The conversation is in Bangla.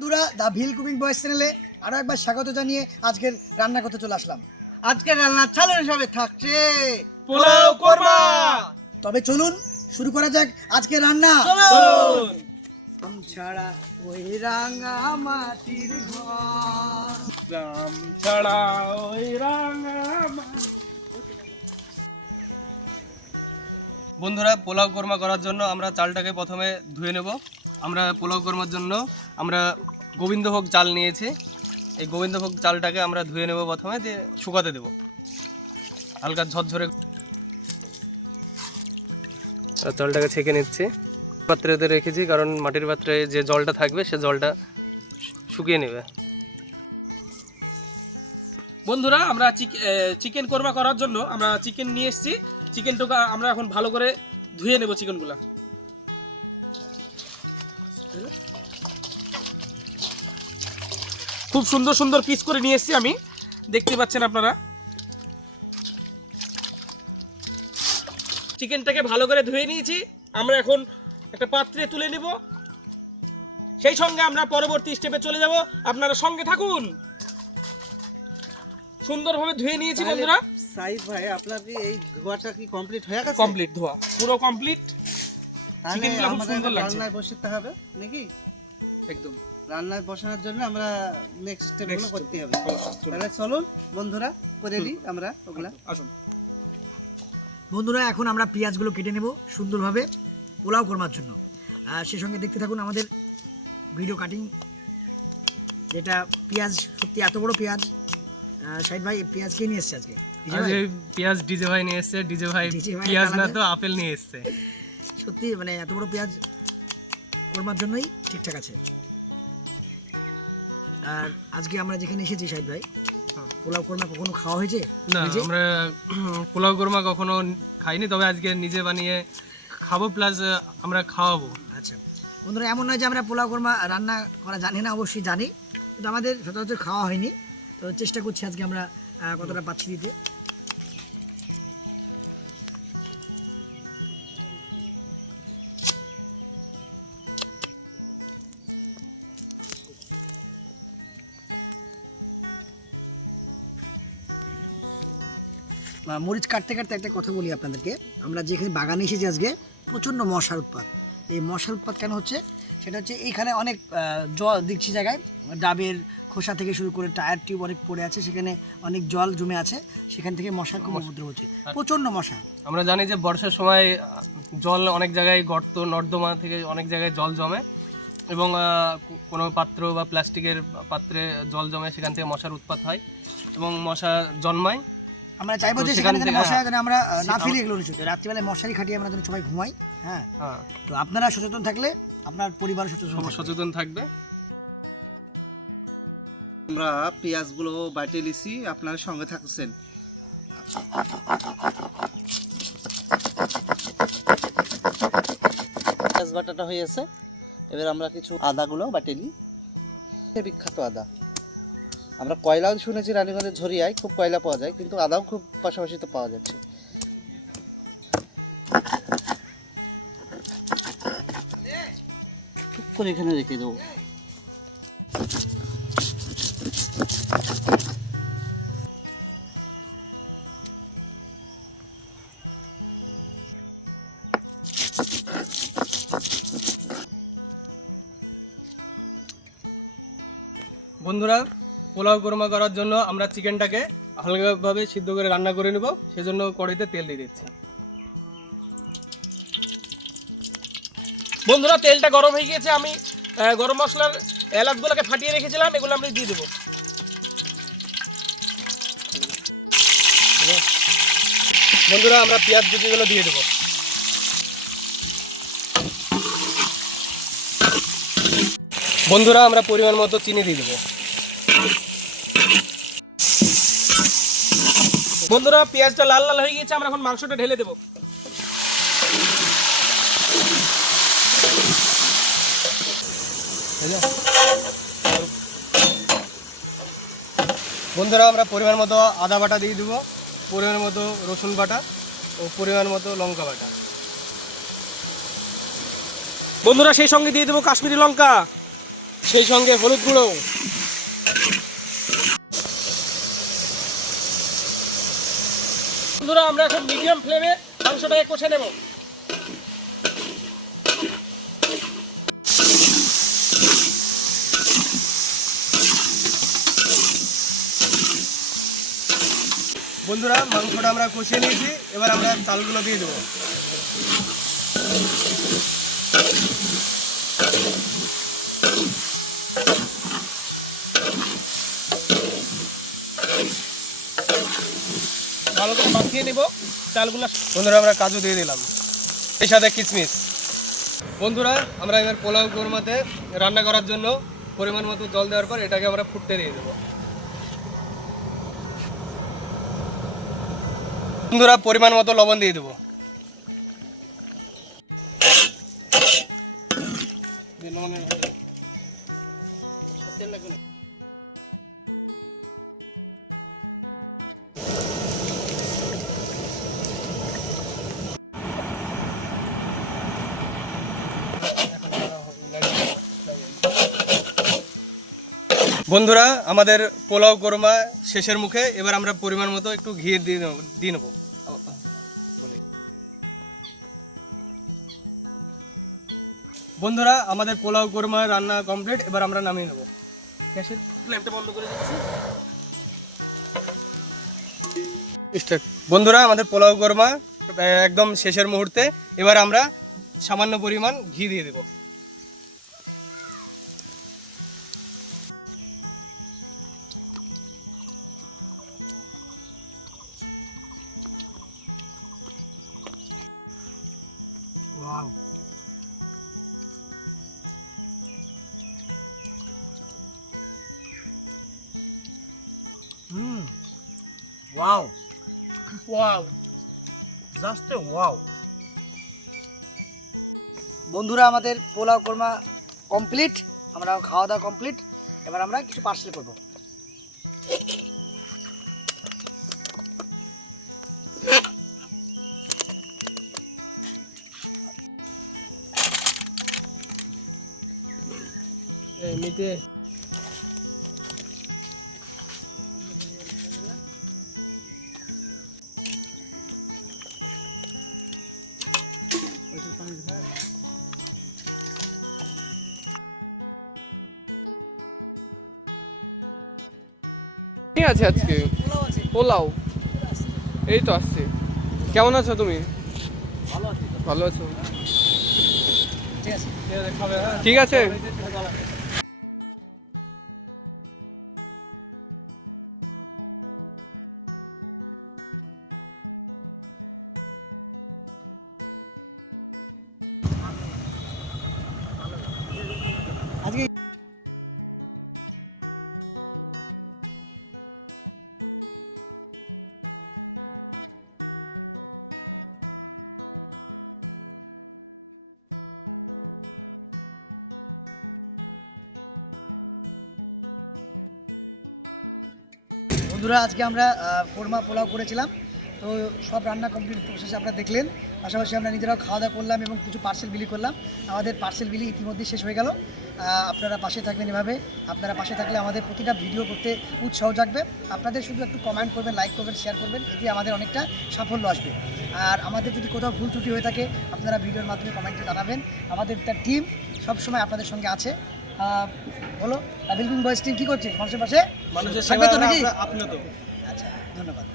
বন্ধুরা দা ভিল কুকিং বয়েস চ্যানেলে আরো একবার স্বাগত জানিয়ে আজকের রান্না করতে চলে আসলাম। আজকের রান্নার চালের হিসাবে থাকছে পোলাও কোরমা। তবে চলুন শুরু করা যাক আজকের রান্না। চলুন। আম ছাড়া ওই রাঙা মাটির ঘর, গ্রাম ছাড়া ওই রাঙা বন্ধুরা, পোলাও কোরমা করার জন্য আমরা চালটাকে প্রথমে ধুয়ে নেব। আমরা পোলাও কোরমার জন্য আমরা গোবিন্দভোগ চাল নিয়েছি। এই গোবিন্দভোগ চালটাকে আমরা ধুয়ে নেব, প্রথমে দিয়ে শুকাতে দেব হালকা ঝরঝরে। চালটাকে ছেঁকে নিচ্ছি, পাত্রেতে রেখেছি কারণ মাটির পাত্রে যে জলটা থাকবে সে জলটা শুকিয়ে নেবে। বন্ধুরা, আমরা চিকেন কোরমা করার জন্য আমরা চিকেন নিয়ে এসেছি। চিকেনটাকে আমরা এখন ভালো করে ধুয়ে নেব। চিকেনগুলো খুব সুন্দর সুন্দর পিস করে নিয়ে এসেছি আমি, দেখতে পাচ্ছেন আপনারা। চিকেনটাকে ভালো করে ধুয়ে নিয়েছি, আমরা এখন একটা পাত্রে তুলে নেব। সেই সঙ্গে আমরা পরবর্তী স্টেপে চলে যাব, আপনারা সঙ্গে থাকুন। সুন্দরভাবে ধুয়ে নিয়েছি বন্ধুরা। সাইদ ভাই, আপনার কি এই ধোয়াটা কি কমপ্লিট হয়ে গেছে? কমপ্লিট ধোয়া, পুরো কমপ্লিট। চিকেনগুলো খুব সুন্দর লাগছে। রান্নায় বসাতে হবে নাকি? একদম রান্নায় বসানোর জন্য আমরা নেক্সট স্টেপগুলো করতে হবে। তাহলে চলুন বন্ধুরা, করে নিই আমরা ওগুলা। আসুন বন্ধুরা এখন আমরা পেঁয়াজগুলো কেটে নেব সুন্দরভাবে পোলাও কোরমার জন্য। আর সেই সঙ্গে দেখতে থাকুন আমাদের ভিডিও কাটিং, যেটা পেঁয়াজ সত্যি এত বড় পেঁয়াজ। শাহিদ ভাই পেঁয়াজ কে নিয়ে এসছে আজকে? পেঁয়াজ ডিজে ভাই নিয়ে এসছে। ডিজে ভাই ডিজে ভাই পেঁয়াজ না তো আপেল নিয়ে এসছে। সত্যি মানে এত বড় পেঁয়াজ কোরমার জন্যই ঠিকঠাক আছে। আর আজকে আমরা যেখানে এসেছি শাহিদ ভাই, পোলাও কোরমা কখনো খাওয়া হয়েছে? না, আমরা পোলাও কোরমা কখনো খাইনি, তবে আজকে নিজে বানিয়ে খাবো, প্লাস আমরা খাওয়াবো। আচ্ছা বন্ধুরা, এমন নয় যে আমরা পোলাও কোরমা রান্না করা জানি না, অবশ্যই জানি, কিন্তু আমাদের সচরাচর খাওয়া হয়নি। তো চেষ্টা করছি আজকে আমরা কতটা পাচ্ছি দিতে। মরিচ কাটতে কাটতে একটা কথা বলি আপনাদেরকে। আমরা যেখানে বাগানে এসেছি আজকে প্রচণ্ড মশার উৎপাত। এই মশার উৎপাত কেন হচ্ছে সেটা হচ্ছে এইখানে অনেক জল দেখছি জায়গায়, ডাবের খোসা থেকে শুরু করে টায়ার টিউব অনেক পড়ে আছে, সেখানে অনেক জল জমে আছে, সেখান থেকে মশার খুব উপদ্রব হচ্ছে, প্রচণ্ড মশা। আমরা জানি যে বর্ষার সময় জল অনেক জায়গায়, গর্ত নর্দমা থেকে অনেক জায়গায় জল জমে, এবং কোনো পাত্র বা প্লাস্টিকের পাত্রে জল জমে, সেখান থেকে মশার উৎপাত হয় এবং মশা জন্মায়। আমরা চাইবো যে সেখানে মশা যেন আমরা না ফেলি, এগুলো রাত্রিবেলায় মশারি খাটিয়ে আমরা যেন সবাই ঘুমাই। হ্যাঁ, তো আপনারা সচেতন থাকলে আপনার পরিবার সচেতন থাকবে। আমরা পেঁয়াজগুলো বাটে নিছি, আপনারা সঙ্গে থাকছেন। পেঁয়াজ বাটাটা হয়ে গেছে, এবার আমরা কিছু আদাগুলো বাটে নিই। বিখ্যাত আদা, আমরা কয়লাও শুনেছি রানীগঞ্জের ঝরিয়ায় খুব কয়লা পাওয়া যায়, কিন্তু আদাও খুব পাশাপাশি তো পাওয়া যাচ্ছে। ঠিক করে এখানে রেখে দেবো। বন্ধুরা, পোলাও কোরমা করার জন্য আমরা চিকেনটাকে হালকাভাবে সিদ্ধ করে রান্না করে নেব, সেজন্য কড়াইতে তেল দিয়ে দিচ্ছি। বন্ধুরা, তেলটা গরম হয়ে গিয়েছে, আমি গরম মশলার এলাচগুলোকে ফাটিয়ে রেখেছিলাম, এগুলো আমি দিয়ে দেবো। বন্ধুরা, আমরা পেঁয়াজ কুচিগুলো দিয়ে দেবো। বন্ধুরা, আমরা পরিমাণ মতো চিনি দিয়ে দেবো। বন্ধুরা, পেঁয়াজটা লাল লাল হয়ে গিয়েছে, আমরা এখন মাংসটা ঢেলে দেবো। বন্ধুরা, আমরা পরিমাণ মতো আদা বাটা দিয়ে দেবো, পরিমাণ মতো রসুন বাটা ও পরিমাণ মতো লঙ্কা বাটা। বন্ধুরা, সেই সঙ্গে দিয়ে দেবো কাশ্মীরি লঙ্কা। সেই সঙ্গে হলুদ গুঁড়ো। বন্ধুরা আমরা এখন মিডিয়াম ফ্লেমে মাংসটাকে কষে নেব। বন্ধুরা মাংসটা আমরা কষিয়ে নিয়েছি, এবার আমরা চালগুলো দিয়ে দেবো। ভালো করে মাখিয়ে নেব চালগুলো। বন্ধুরা আমরা কাজু দিয়ে দিলাম, এর সাথে কিশমিশ। বন্ধুরা আমরা এবার পোলাও কোরমাতে রান্না করার জন্য পরিমাণ মতো জল দেওয়ার পর এটাকে আমরা ফুটতে দিয়ে দেবো। বন্ধুরা পরিমাণ মতো লবণ দিয়ে দেবো। বন্ধুরা আমাদের পোলাও কোরমা শেষের মুখে, এবার আমরা পরিমাণ মতো একটু ঘি দিয়ে নেবো। বন্ধুরা আমাদের পোলাও কোরমা রান্না কমপ্লিট, এবার আমরা নামিয়ে নেবো। গ্যাসের ফ্লেমটা বন্ধ করে দিচ্ছি। বন্ধুরা আমাদের পোলাও কোরমা একদম শেষের মুহূর্তে, এবার আমরা সামান্য পরিমাণ ঘি দিয়ে দেবো। Wow, wow wow, just wow. বন্ধুরা আমাদের পোলাও কোরমা কমপ্লিট, আমরা খাওয়া দাওয়া কমপ্লিট। এবার আমরা কিছু পার্সেল করব। এমনিতে কি আছে আজকে? পোলাও। এই তো আসছে। কেমন আছো তুমি? ভালো আছো? ঠিক আছে। ঠিক আছে। আজকে বন্ধুরা আজকে আমরা কোরমা পোলাও করেছিলাম, তো সব রান্না কমপ্লিট প্রসেস আপনারা দেখলেন। পাশাপাশি আমরা নিজেরাও খাওয়া দাওয়া করলাম এবং কিছু পার্সেল বিলি করলাম। আমাদের পার্সেল বিলি ইতিমধ্যে শেষ হয়ে গেল। আপনারা পাশে থাকবেন এভাবে। আপনারা পাশে থাকলে আমাদের প্রতিটা ভিডিও করতে উৎসাহ জাগবে। আপনাদের শুধু একটু কমেন্ট করবেন, লাইক করবেন, শেয়ার করবেন, এতে আমাদের অনেকটা সাফল্য আসবে। আর আমাদের যদি কোথাও ভুল ত্রুটি হয়ে থাকে আপনারা ভিডিওর মাধ্যমে কমেন্টে জানাবেন। আমাদের তার টিম সবসময় আপনাদের সঙ্গে আছে। বলো, বিলকিং বয়েজ টিম কী করছে? মানুষের পাশে মানুষের থাকবে তো সেবা নাকি? আপ্লুত। আচ্ছা, ধন্যবাদ।